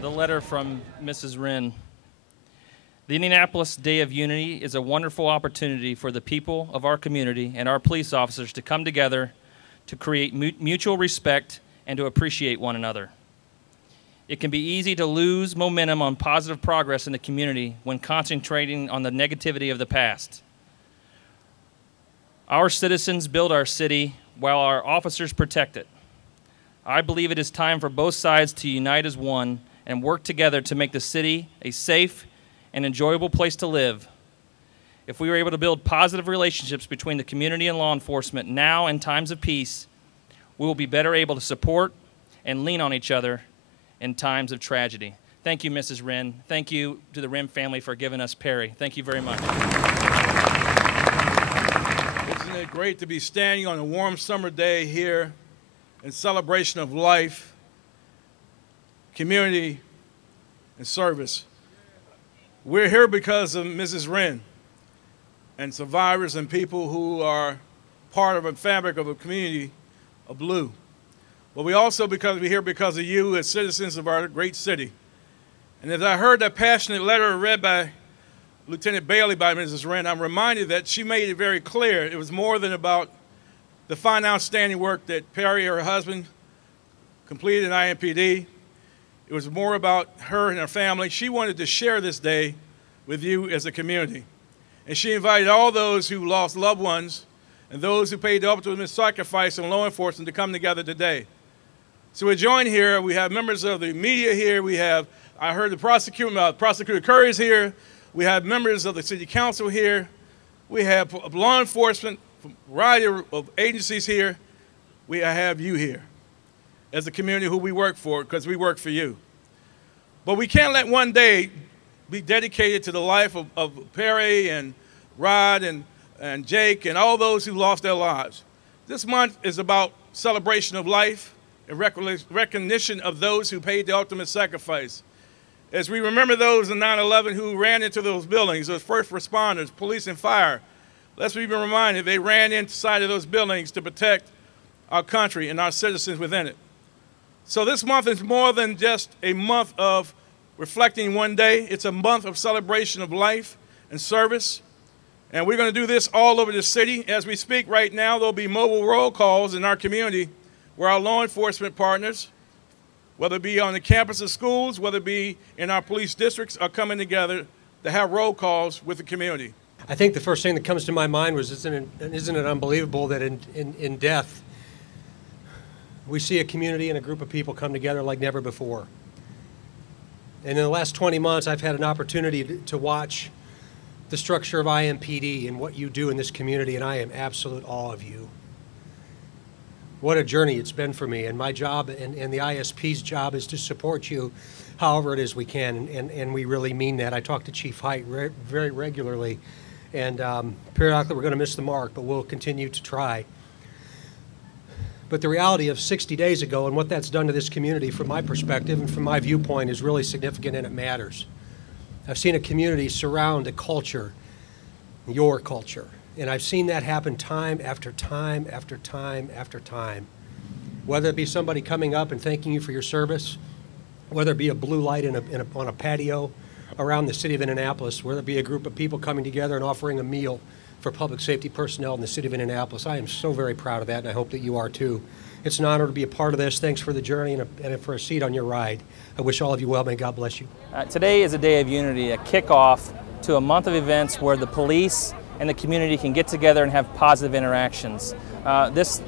The letter from Mrs. Wren. The Indianapolis Day of Unity is a wonderful opportunity for the people of our community and our police officers to come together to create mutual respect and to appreciate one another. It can be easy to lose momentum on positive progress in the community when concentrating on the negativity of the past. Our citizens build our city while our officers protect it. I believe it is time for both sides to unite as one and work together to make the city a safe and enjoyable place to live. If we are able to build positive relationships between the community and law enforcement now in times of peace, we will be better able to support and lean on each other in times of tragedy. Thank you, Mrs. Wren. Thank you to the Wren family for giving us Perry. Thank you very much. Isn't it great to be standing on a warm summer day here in celebration of life, community, and service. We're here because of Mrs. Wren and survivors and people who are part of a fabric of a community of blue. But we're here because of you as citizens of our great city. And as I heard that passionate letter read by Lieutenant Bailey by Mrs. Wren, I'm reminded that she made it very clear it was more than about the fine, outstanding work that Perry, her husband, completed in IMPD. It was more about her and her family. She wanted to share this day with you as a community. And she invited all those who lost loved ones and those who paid the ultimate sacrifice in law enforcement to come together today. So we're joined here. We have members of the media here. We have, I heard the Prosecutor Curry is here. We have members of the City Council here. We have law enforcement from a variety of agencies here. We have you here as a community who we work for, because we work for you. But we can't let one day be dedicated to the life of Perry and Rod and Jake and all those who lost their lives. This month is about celebration of life and recognition of those who paid the ultimate sacrifice. As we remember those in 9/11 who ran into those buildings, those first responders, police and fire, let's be reminded they ran inside of those buildings to protect our country and our citizens within it. So this month is more than just a month of reflecting one day. It's a month of celebration of life and service. And we're going to do this all over the city. As we speak right now, there'll be mobile roll calls in our community where our law enforcement partners, whether it be on the campus of schools, whether it be in our police districts, are coming together to have roll calls with the community. I think the first thing that comes to my mind was, isn't it unbelievable that in death, we see a community and a group of people come together like never before. And in the last 20 months, I've had an opportunity to watch the structure of IMPD and what you do in this community, and I am absolute awe of you. What a journey it's been for me, and my job and the ISP's job is to support you however it is we can, and we really mean that. I talk to Chief Height very regularly, and periodically we're going to miss the mark, but we'll continue to try. But the reality of 60 days ago and what that's done to this community from my perspective and from my viewpoint is really significant, and it matters. I've seen a community surround a culture, your culture, and I've seen that happen time after time after time after time. Whether it be somebody coming up and thanking you for your service, whether it be a blue light on a patio around the city of Indianapolis, whether it be a group of people coming together and offering a meal for public safety personnel in the city of Indianapolis. I am so very proud of that, and I hope that you are too. It's an honor to be a part of this. Thanks for the journey and for a seat on your ride. I wish all of you well. May God bless you. Today is a day of unity, a kickoff to a month of events where the police and the community can get together and have positive interactions. This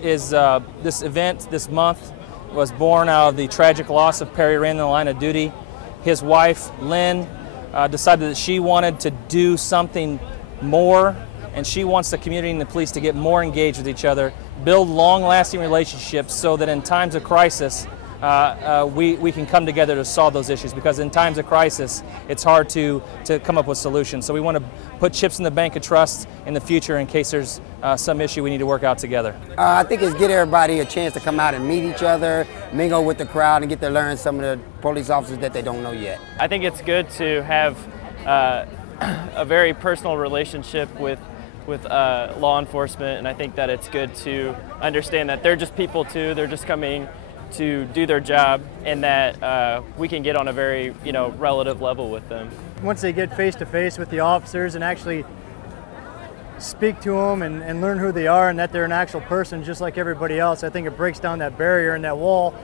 event, this month, was born out of the tragic loss of Perry Wren in the line of duty. His wife, Lynn, decided that she wanted to do something more, and she wants the community and the police to get more engaged with each other, build long-lasting relationships so that in times of crisis, we can come together to solve those issues, because in times of crisis, it's hard to come up with solutions. So we want to put chips in the bank of trust in the future in case there's some issue we need to work out together. I think it's get everybody a chance to come out and meet each other, mingle with the crowd, and get to learn some of the police officers that they don't know yet. I think it's good to have a very personal relationship with law enforcement, and I think that it's good to understand that they're just people too. They're just coming to do their job, and that we can get on a very, relative level with them. Once they get face to face with the officers and actually speak to them and learn who they are and that they're an actual person just like everybody else, I think it breaks down that barrier and that wall,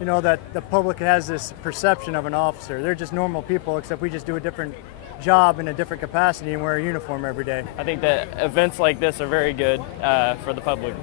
that the public has this perception of an officer. They're just normal people, except we just do a different job in a different capacity and wear a uniform every day. I think that events like this are very good for the public.